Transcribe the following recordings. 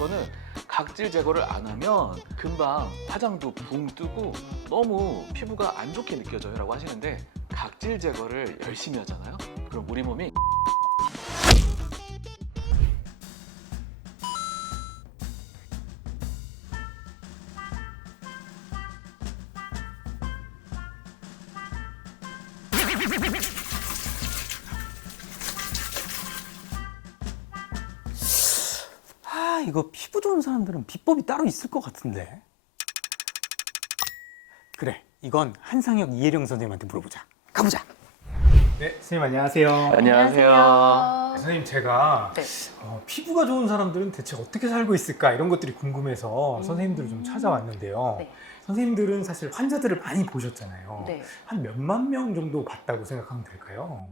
저는 각질 제거를 안 하면 금방 화장도 붕 뜨고 너무 피부가 안 좋게 느껴져요 라고 하시는데, 각질 제거를 열심히 하잖아요. 그럼 우리 몸이 이거 피부 좋은 사람들은 비법이 따로 있을 것 같은데. 그래, 이건 한상혁 이혜령 선생님한테 물어보자. 가보자. 네, 선생님 안녕하세요. 안녕하세요. 선생님, 제가 네. 피부가 좋은 사람들은 대체 어떻게 살고 있을까 이런 것들이 궁금해서 선생님들을 좀 찾아왔는데요. 네. 선생님들은 사실 환자들을 많이 보셨잖아요. 네. 한 몇만 명 정도 봤다고 생각하면 될까요?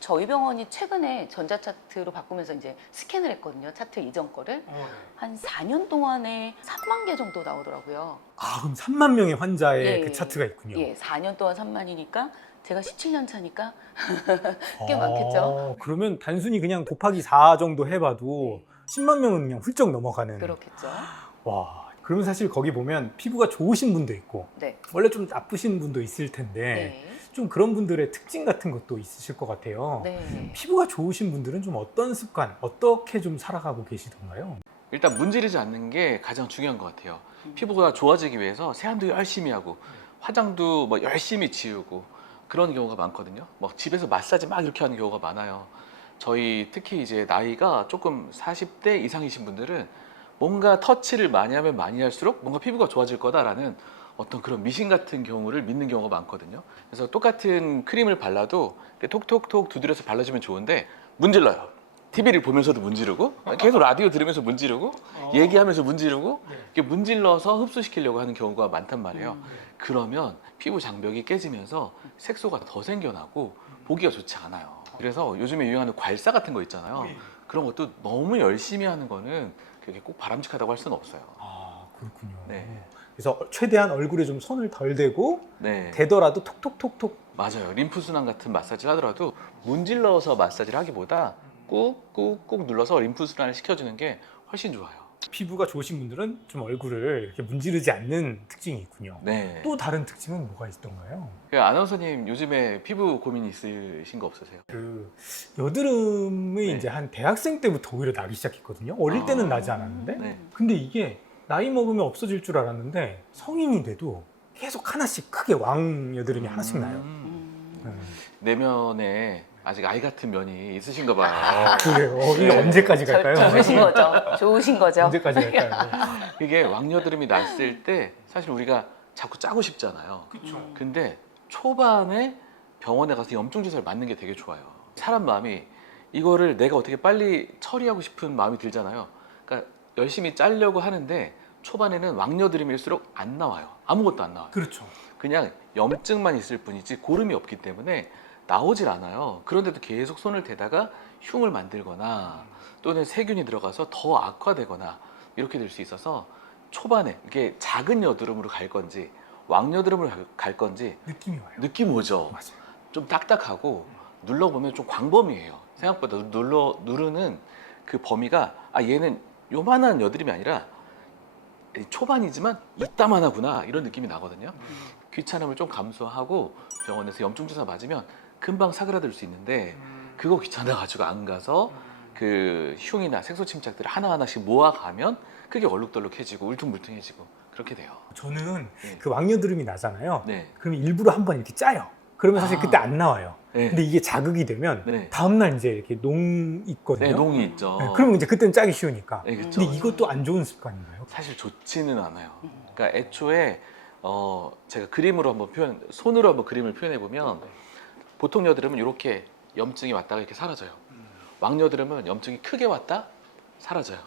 저희 병원이 최근에 전자차트로 바꾸면서 이제 스캔을 했거든요. 차트 이전 거를. 한 4년 동안에 3만 개 정도 나오더라고요. 아, 그럼 3만 명의 환자의 예, 그 차트가 있군요. 예, 4년 동안 3만이니까 제가 17년 차니까 꽤 많겠죠. 그러면 단순히 그냥 곱하기 4 정도 해봐도 10만 명은 그냥 훌쩍 넘어가는. 그렇겠죠. 와, 그러면 사실 거기 보면 피부가 좋으신 분도 있고 네. 원래 좀 나쁘신 분도 있을 텐데 네. 좀 그런 분들의 특징 같은 것도 있으실 것 같아요. 네. 피부가 좋으신 분들은 좀 어떤 습관, 어떻게 좀 살아가고 계시던가요? 일단 문지르지 않는 게 가장 중요한 것 같아요. 피부가 좋아지기 위해서 세안도 열심히 하고 화장도 뭐 열심히 지우고 그런 경우가 많거든요. 막 집에서 마사지 막 이렇게 하는 경우가 많아요. 저희 특히 이제 나이가 조금 40대 이상이신 분들은 뭔가 터치를 많이 하면 많이 할수록 뭔가 피부가 좋아질 거다라는 어떤 그런 미신 같은 경우를 믿는 경우가 많거든요. 그래서 똑같은 크림을 발라도 톡톡톡 두드려서 발라주면 좋은데 문질러요. TV를 보면서도 문지르고 계속 라디오 들으면서 문지르고 얘기하면서 문지르고 이렇게 문질러서 흡수시키려고 하는 경우가 많단 말이에요. 그러면 피부 장벽이 깨지면서 색소가 더 생겨나고 보기가 좋지 않아요. 그래서 요즘에 유행하는 괄사 같은 거 있잖아요. 그런 것도 너무 열심히 하는 거는 그게 꼭 바람직하다고 할 수는 없어요. 아, 그렇군요. 네. 그래서 최대한 얼굴에 좀 손을 덜 대고 네, 대더라도 톡톡톡톡. 맞아요. 림프순환 같은 마사지를 하더라도 문질러서 마사지를 하기보다 꾹꾹꾹 눌러서 림프순환을 시켜주는 게 훨씬 좋아요. 피부가 좋으신 분들은 좀 얼굴을 이렇게 문지르지 않는 특징이 있군요. 네. 또 다른 특징은 뭐가 있던가요? 아나운서님 요즘에 피부 고민 있으신 거 없으세요? 그 여드름이 네. 이제 한 대학생 때부터 오히려 나기 시작했거든요. 어릴 때는 나지 않았는데. 네. 근데 이게 나이 먹으면 없어질 줄 알았는데 성인이 돼도 계속 하나씩 크게 왕 여드름이 하나씩 나요. 내면에 아직 아이 같은 면이 있으신가 봐요. 그래요. 이게 네. 언제까지 갈까요? 좋으신 거죠. 좋으신 거죠. 언제까지 갈까요? 이게 왕여드름이 났을 때 사실 우리가 자꾸 짜고 싶잖아요. 그렇죠. 근데 초반에 병원에 가서 염증 주사를 맞는 게 되게 좋아요. 사람 마음이 이거를 내가 어떻게 빨리 처리하고 싶은 마음이 들잖아요. 그러니까 열심히 짜려고 하는데 초반에는 왕여드름일수록 안 나와요. 아무것도 안 나와요. 그렇죠. 그냥 염증만 있을 뿐이지 고름이 없기 때문에 나오질 않아요. 그런데도 계속 손을 대다가 흉을 만들거나 또는 세균이 들어가서 더 악화되거나 이렇게 될 수 있어서 초반에 이게 작은 여드름으로 갈 건지 왕여드름으로 갈 건지 느낌이 와요. 느낌 오죠. 맞아요. 좀 딱딱하고 눌러보면 좀 광범위해요. 생각보다 누르는 그 범위가 얘는 요만한 여드름이 아니라 초반이지만 이따만하구나 이런 느낌이 나거든요. 귀찮음을 좀 감수하고 병원에서 염증 주사 맞으면 금방 사그라들 수 있는데 그거 귀찮아가지고 안 가서 그 흉이나 색소 침착들을 하나하나씩 모아가면 그게 얼룩덜룩해지고 울퉁불퉁해지고 그렇게 돼요. 저는 네. 그 왕여드름이 나잖아요. 네. 그러면 일부러 한번 이렇게 짜요. 그러면 사실 그때 안 나와요. 네. 근데 이게 자극이 되면 네. 다음날 이제 이렇게 농 있거든요. 네, 농이 있죠. 네, 그러면 이제 그때는 짜기 쉬우니까. 네, 그렇죠. 근데 이것도 안 좋은 습관인가요? 사실 좋지는 않아요. 그러니까 애초에 제가 그림으로 한번 손으로 한번 그림을 표현해 보면 보통 여드름은 이렇게 염증이 왔다가 이렇게 사라져요. 왕여드름은 염증이 크게 왔다 사라져요.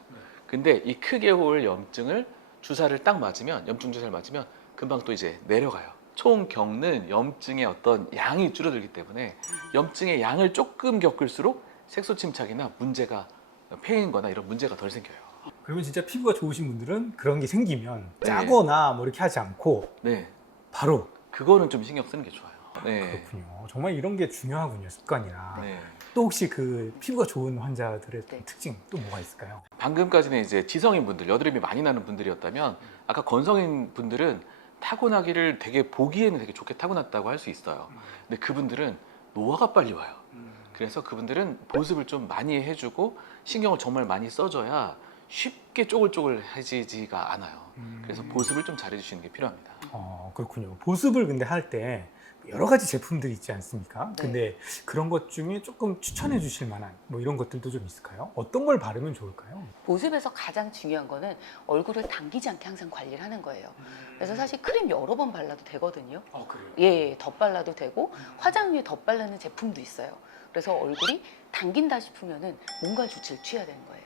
근데 이 크게 올 염증을 주사를 딱 맞으면 염증 주사를 맞으면 금방 또 이제 내려가요. 총 겪는 염증의 어떤 양이 줄어들기 때문에 염증의 양을 조금 겪을수록 색소 침착이나 문제가 폐인거나 이런 문제가 덜 생겨요. 그러면 진짜 피부가 좋으신 분들은 그런 게 생기면 네. 짜거나 뭐 이렇게 하지 않고 네, 바로. 그거는 좀 신경 쓰는 게 좋아요. 네. 그렇군요. 정말 이런 게 중요하군요, 습관이나. 네. 또 혹시 그 피부가 좋은 환자들의 네. 특징 또 뭐가 있을까요? 방금까지는 이제 지성인 분들, 여드름이 많이 나는 분들이었다면 아까 건성인 분들은 타고나기를 되게 보기에는 되게 좋게 타고났다고 할 수 있어요. 근데 그분들은 노화가 빨리 와요. 그래서 그분들은 보습을 좀 많이 해주고 신경을 정말 많이 써줘야 쉽게 쪼글쪼글해지지가 않아요. 그래서 보습을 좀 잘해주시는 게 필요합니다. 그렇군요. 보습을 근데 할 때 여러 가지 제품들이 있지 않습니까? 네. 근데 그런 것 중에 조금 추천해 주실 만한 뭐 이런 것들도 좀 있을까요? 어떤 걸 바르면 좋을까요? 보습에서 가장 중요한 거는 얼굴을 당기지 않게 항상 관리를 하는 거예요. 그래서 사실 크림 여러 번 발라도 되거든요. 그래요? 예, 덧발라도 되고 화장 위에 덧바르는 제품도 있어요. 그래서 얼굴이 당긴다 싶으면은 뭔가 조치를 취해야 되는 거예요.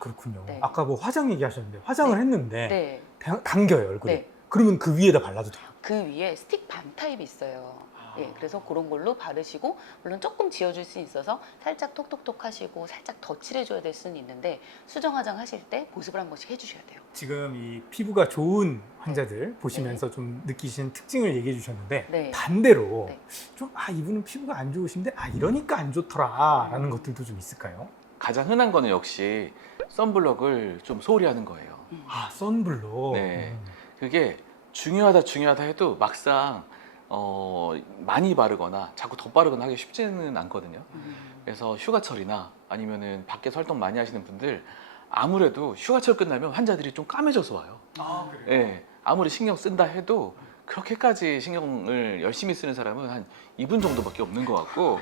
그렇군요. 네. 아까 뭐 화장 얘기하셨는데 화장을 네. 했는데 네, 당겨요, 얼굴이. 네. 그러면 그 위에다 발라도 돼요? 그 위에 스틱 밤 타입이 있어요. 예, 그래서 그런 걸로 바르시고 물론 조금 지워줄 수 있어서 살짝 톡톡톡 하시고 살짝 더 칠해줘야 될 수는 있는데 수정 화장 하실 때 보습을 한 번씩 해주셔야 돼요. 지금 이 피부가 좋은 환자들 보시면서 좀 느끼시는 특징을 얘기해 주셨는데 네. 반대로 네. 좀 이분은 피부가 안 좋으신데 이러니까 안 좋더라 라는 것들도 좀 있을까요? 가장 흔한 거는 역시 선블럭을 좀 소홀히 하는 거예요. 선블록. 네. 그게 중요하다 해도 막상 많이 바르거나 자꾸 덧바르거나 하기 쉽지는 않거든요. 그래서 휴가철이나 아니면은 밖에서 활동 많이 하시는 분들 아무래도 휴가철 끝나면 환자들이 좀 까매져서 와요. 그래요? 예, 아무리 신경 쓴다 해도 그렇게까지 신경을 열심히 쓰는 사람은 한 2분 정도밖에 없는 것 같고.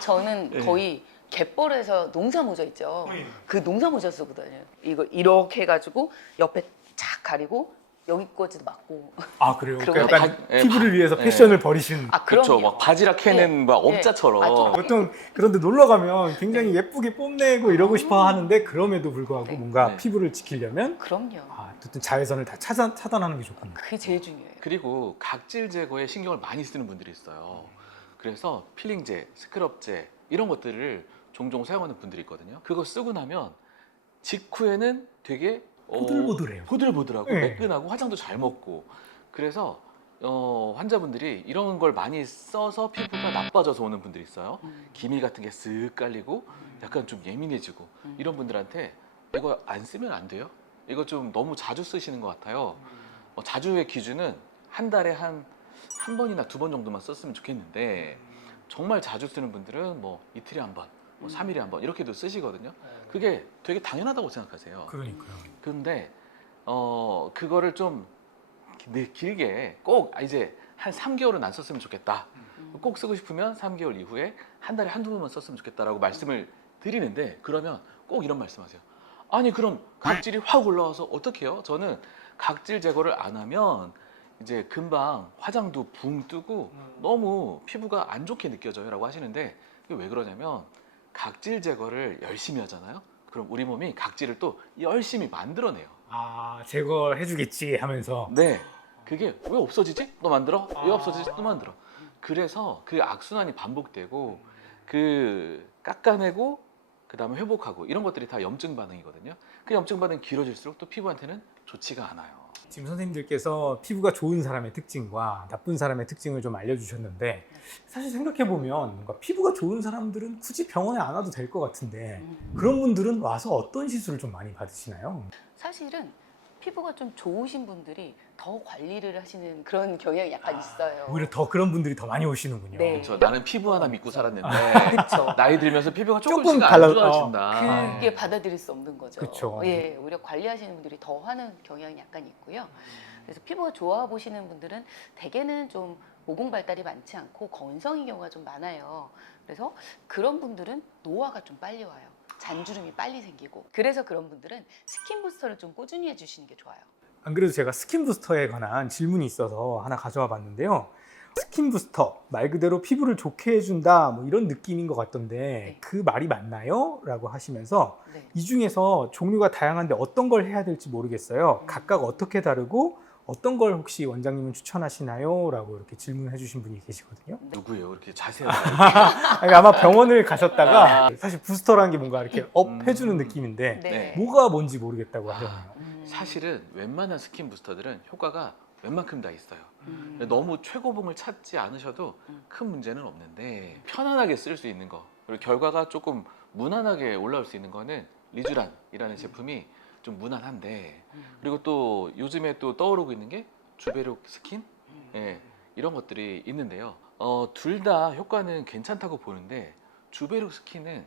저는 네. 거의 갯벌에서 농사모자 있죠. 네. 그 농사모자 쓰고 다녀요. 이거 이렇게 해가지고 옆에 착 가리고 여기까지도 맞고. 그래요? 그런 그러니까 거 약간 예, 피부를 바- 위해서 예. 패션을 버리시는. 그렇죠. 그럼요. 막 바지락 캐는 막 네. 업자처럼. 좀- 보통 그런데 놀러 가면 굉장히 예쁘게 뽐내고 이러고 싶어 하는데 그럼에도 불구하고 네. 뭔가 네. 피부를 지키려면 그럼요. 어쨌든 자외선을 다 차단하는 게 좋군요. 그게 제일 중요해요. 그리고 각질 제거에 신경을 많이 쓰는 분들이 있어요. 그래서 필링제, 스크럽제 이런 것들을 종종 사용하는 분들이 있거든요. 그거 쓰고 나면 직후에는 되게 보들보들해요. 보들보들하고 네. 매끈하고 화장도 잘 먹고. 그래서 환자분들이 이런 걸 많이 써서 피부가 나빠져서 오는 분들이 있어요. 기미 같은 게 쓱 깔리고 약간 좀 예민해지고 이런 분들한테 이거 안 쓰면 안 돼요? 이거 좀 너무 자주 쓰시는 것 같아요. 자주의 기준은 한 달에 한 번이나 2번 정도만 썼으면 좋겠는데 정말 자주 쓰는 분들은 뭐 이틀에 한 번, 뭐 3일에 한 번 이렇게도 쓰시거든요. 그게 되게 당연하다고 생각하세요. 그러니까요. 근데 그거를 좀 길게 꼭 이제 한 3개월은 안 썼으면 좋겠다. 꼭 쓰고 싶으면 3개월 이후에 한 달에 한두 번만 썼으면 좋겠다라고 말씀을 드리는데 그러면 꼭 이런 말씀하세요. 아니 그럼 각질이 확 올라와서 어떡해요? 저는 각질 제거를 안 하면 이제 금방 화장도 붕 뜨고 너무 피부가 안 좋게 느껴져요 라고 하시는데 이게 왜 그러냐면 각질 제거를 열심히 하잖아요. 그럼 우리 몸이 각질을 또 열심히 만들어내요. 제거해주겠지 하면서. 네. 그게 왜 없어지지? 또 만들어? 왜 없어지지? 또 만들어. 그래서 그 악순환이 반복되고 그 깎아내고 그 다음에 회복하고 이런 것들이 다 염증 반응이거든요. 그 염증 반응이 길어질수록 또 피부한테는 좋지가 않아요. 지금 선생님들께서 피부가 좋은 사람의 특징과 나쁜 사람의 특징을 좀 알려주셨는데 사실 생각해보면 뭔가 피부가 좋은 사람들은 굳이 병원에 안 와도 될 것 같은데 그런 분들은 와서 어떤 시술을 좀 많이 받으시나요? 사실은 피부가 좀 좋으신 분들이 더 관리를 하시는 그런 경향이 약간 있어요. 오히려 더 그런 분들이 더 많이 오시는군요. 네. 그렇죠. 나는 피부 하나 믿고 살았는데 그렇죠. 나이 들면서 피부가 조금 조금씩 안 달라- 좋아진다. 그게 받아들일 수 없는 거죠. 그쵸. 예, 오히려 관리하시는 분들이 더 하는 경향이 약간 있고요. 그래서 피부가 좋아 보시는 분들은 대개는 좀 모공 발달이 많지 않고 건성인 경우가 좀 많아요. 그래서 그런 분들은 노화가 좀 빨리 와요. 잔주름이 빨리 생기고. 그래서 그런 분들은 스킨 부스터를 좀 꾸준히 해주시는 게 좋아요. 안 그래도 제가 스킨 부스터에 관한 질문이 있어서 하나 가져와 봤는데요. 스킨 부스터, 말 그대로 피부를 좋게 해준다 뭐 이런 느낌인 것 같던데 네. 그 말이 맞나요? 라고 하시면서 네. 이 중에서 종류가 다양한데 어떤 걸 해야 될지 모르겠어요. 각각 어떻게 다르고 어떤 걸 혹시 원장님은 추천하시나요? 라고 이렇게 질문해 주신 분이 계시거든요. 누구예요? 이렇게 자세하게. 아니, 아마 병원을 가셨다가 사실 부스터라는 게 뭔가 이렇게 업 해주는 느낌인데 네. 뭐가 뭔지 모르겠다고 하셨네요. 사실은 웬만한 스킨 부스터들은 효과가 웬만큼 다 있어요. 음. 너무 최고봉을 찾지 않으셔도 큰 문제는 없는데 편안하게 쓸 수 있는 거 그리고 결과가 조금 무난하게 올라올 수 있는 거는 리쥬란이라는 제품이 좀 무난한데, 그리고 또 요즘에 또 떠오르고 있는 게 주베룩 스킨, 예, 이런 것들이 있는데요. 둘 다 효과는 괜찮다고 보는데, 주베룩 스킨은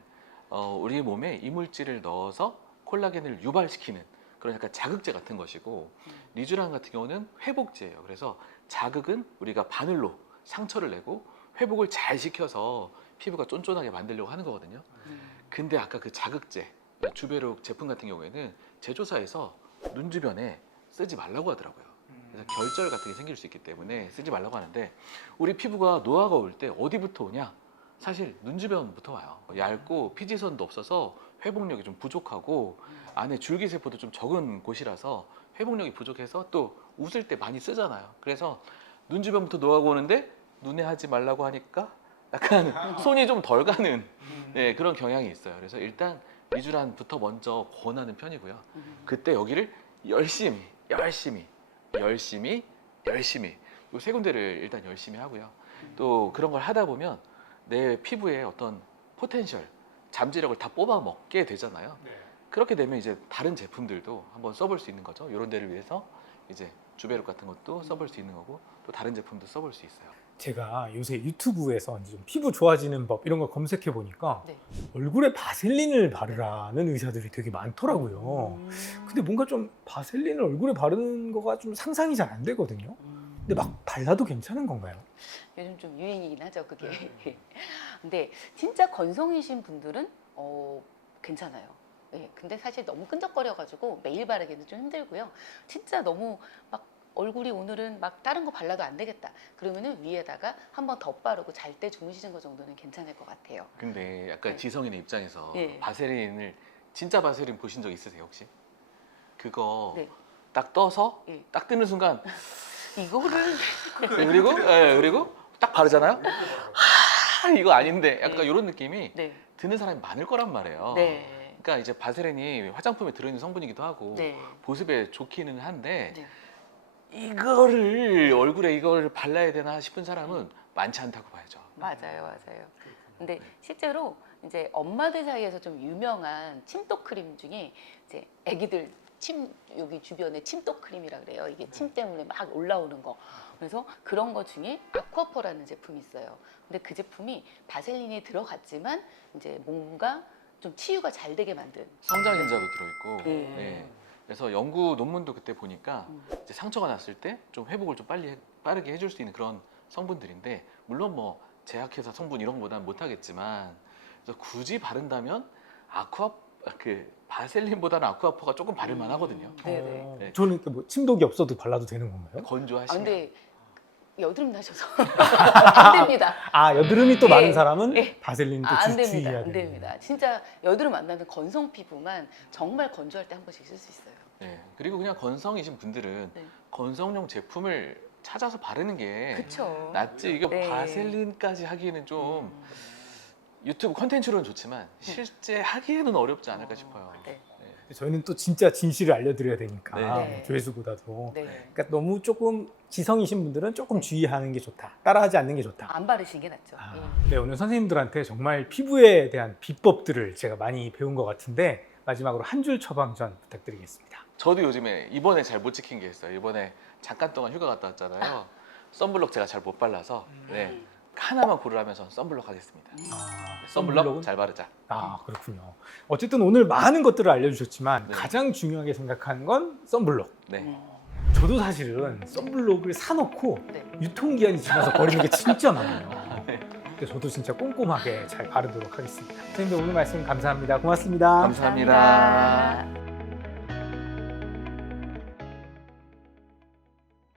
우리 몸에 이물질을 넣어서 콜라겐을 유발시키는 그런 약간 자극제 같은 것이고, 리쥬란 같은 경우는 회복제예요. 그래서 자극은 우리가 바늘로 상처를 내고 회복을 잘 시켜서 피부가 쫀쫀하게 만들려고 하는 거거든요. 근데 아까 그 자극제, 주베룩 제품 같은 경우에는 제조사에서 눈 주변에 쓰지 말라고 하더라고요. 그래서 결절 같은 게 생길 수 있기 때문에 쓰지 말라고 하는데, 우리 피부가 노화가 올 때 어디부터 오냐? 사실 눈 주변부터 와요. 얇고 피지선도 없어서 회복력이 좀 부족하고 안에 줄기세포도 좀 적은 곳이라서 회복력이 부족해서 또 웃을 때 많이 쓰잖아요. 그래서 눈 주변부터 노화가 오는데 눈에 하지 말라고 하니까 약간 손이 좀 덜 가는, 네, 그런 경향이 있어요. 그래서 일단 리쥬란부터 먼저 권하는 편이고요. 그때 여기를 열심히 이 세 군데를 일단 열심히 하고요. 또 그런 걸 하다 보면 내 피부에 어떤 포텐셜, 잠재력을 다 뽑아 먹게 되잖아요. 그렇게 되면 이제 다른 제품들도 한번 써볼 수 있는 거죠. 이런 데를 위해서 이제 주베룩 같은 것도 써볼 수 있는 거고, 또 다른 제품도 써볼 수 있어요. 제가 요새 유튜브에서 이제 좀 피부 좋아지는 법 이런 걸 검색해 보니까 네. 얼굴에 바셀린을 바르라는 의사들이 되게 많더라고요. 근데 뭔가 좀 바셀린을 얼굴에 바르는 거가 좀 상상이 잘 안 되거든요. 근데 막 발라도 괜찮은 건가요? 요즘 좀 유행이긴 하죠, 그게. 근데 진짜 건성이신 분들은 괜찮아요. 예, 근데 사실 너무 끈적거려가지고 매일 바르기는 좀 힘들고요. 진짜 너무 막 얼굴이 오늘은 막 다른 거 발라도 안 되겠다. 그러면은 위에다가 한번 덧바르고 잘 때 주무시는 거 정도는 괜찮을 것 같아요. 근데 약간 네. 지성인의 입장에서 예. 바세린을, 진짜 바세린 보신 적 있으세요 혹시? 그거 네. 딱 떠서 예. 딱 뜨는 순간 이거를 그리고 딱 바르잖아요. 이거 아닌데 약간 네. 이런 느낌이 네. 드는 사람이 많을 거란 말이에요. 네. 그러니까 이제 바세린이 화장품에 들어있는 성분이기도 하고 네. 보습에 좋기는 한데, 네. 이거를 얼굴에 이걸 발라야 되나 싶은 사람은 많지 않다고 봐야죠. 맞아요. 근데 실제로 이제 엄마들 사이에서 좀 유명한 침독 크림 중에 이제 아기들 침 여기 주변에 침독 크림이라 그래요. 이게 침 때문에 막 올라오는 거. 그래서 그런 거 중에 아쿠아퍼라는 제품이 있어요. 근데 그 제품이 바셀린이 들어갔지만 이제 뭔가 좀 치유가 잘 되게 만든. 성장인자도 들어있고, 네. 네. 그래서 연구 논문도 그때 보니까 이제 상처가 났을 때 좀 회복을 좀 빠르게 해줄 수 있는 그런 성분들인데, 물론 뭐 제약회사 성분 이런 거보다는 못하겠지만, 그래서 굳이 바른다면 바셀린보다는 아쿠아퍼가 조금 바를만 하거든요. 네네. 네. 저는 이렇게 뭐 침독이 없어도 발라도 되는 건가요? 건조하시면. 근데 여드름 나셔서 안 됩니다. 아, 여드름이 또 예. 많은 사람은 예. 바셀린 또 안 주의해야 됩니다. 돼요. 안 됩니다. 진짜 여드름 안 나는 건성 피부만 정말 건조할 때 한 번씩 쓸 수 있어요. 네. 그리고 그냥 건성이신 분들은 네. 건성용 제품을 찾아서 바르는 게 그쵸. 낫지. 이게 네. 바셀린까지 하기에는 좀 유튜브 컨텐츠로는 좋지만 실제 하기에는 어렵지 않을까 싶어요. 네. 저희는 또 진짜 진실을 알려드려야 되니까 네. 조회수보다도. 네. 그러니까 너무 조금 지성이신 분들은 조금 주의하는 게 좋다. 따라하지 않는 게 좋다. 안 바르시는 게 낫죠. 아, 예. 네, 오늘 선생님들한테 정말 피부에 대한 비법들을 제가 많이 배운 것 같은데, 마지막으로 한 줄 처방전 부탁드리겠습니다. 저도 요즘에 이번에 잘 못 지킨 게 있어요. 이번에 잠깐 동안 휴가 갔다 왔잖아요. 선블록 제가 잘 못 발라서 네. 하나만 고르라면서 선블록 하겠습니다. 선블록 선블록은? 잘 바르자. 아, 그렇군요. 어쨌든 오늘 많은 것들을 알려주셨지만 네. 가장 중요하게 생각하는 건 선블록. 네. 저도 사실은 선블록을 사놓고 네. 유통기한이 지나서 버리는 게 진짜 많아요. 근데 저도 진짜 꼼꼼하게 잘 바르도록 하겠습니다. 선생님들 오늘 말씀 감사합니다. 고맙습니다. 감사합니다. 감사합니다.